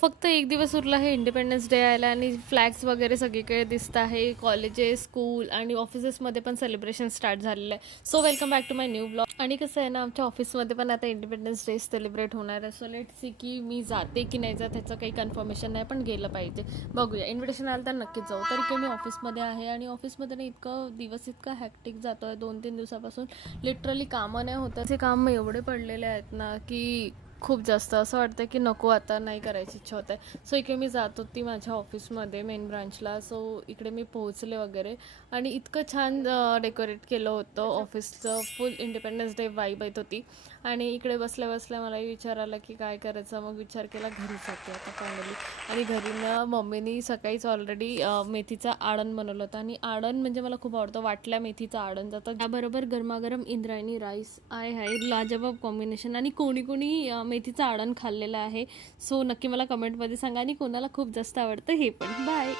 फक्त एक दिवस उरला आहे इंडिपेंडन्स डे यायला आणि फ्लॅग्स वगैरे सगळीकडे दिसत आहे. कॉलेजेस, स्कूल आणि ऑफिसेसमध्ये पण सेलिब्रेशन स्टार्ट झालेलं आहे. So welcome back to my new blog. आणि कसं आहे ना, आमच्या ऑफिसमध्ये पण आता इंडिपेंडन्स डे सेलिब्रेट होणार आहे. सो लेट्स सी की मी जाते की नाही जात ह्याचं काही कन्फर्मेशन नाही, पण गेलं पाहिजे. बघूया, इन्व्हिटेशन आलं तर नक्कीच जाऊ. तरी की मी ऑफिसमध्ये आहे आणि ऑफिसमध्ये ना इतकं दिवस इतका हॅक्टिक जातो आहे 2-3 दिवसापासून. लिटरली कामं नाही होतं. ते काम एवढे पडलेले आहेत ना की खूप जास्त असं वाटतं की नको, आता नाही करायची इच्छा होत आहे. सो इकडे मी जात होती माझ्या ऑफिसमध्ये मेन ब्रांचला. सो इकडे मी पोहोचले वगैरे आणि इतकं छान डेकोरेट केलं होतं ऑफिसचं. फुल इंडिपेंडन्स डे वाईब येत होती. आणि इकडे बसल्या बसल्या मलाही विचार आला की काय करायचं. मग विचार केला घरी जाते आता फायनली. आणि घरी ना मम्मीनी सकाळीच ऑलरेडी मेथीचा आडण बनवलं होतं. आणि आडण म्हणजे मला खूप आवडतं, वाटल्या मेथीचं आडण जातं. त्याबरोबर गरमागरम इंद्रायणी राईस आहे लाजवाब कॉम्बिनेशन. आणि कोणी कोणी मेथीचं आडण खाल्लेलं आहे. सो नक्की मला कमेंटमध्ये सांगा आणि कोणाला खूप जास्त आवडतं हे पण. बाय.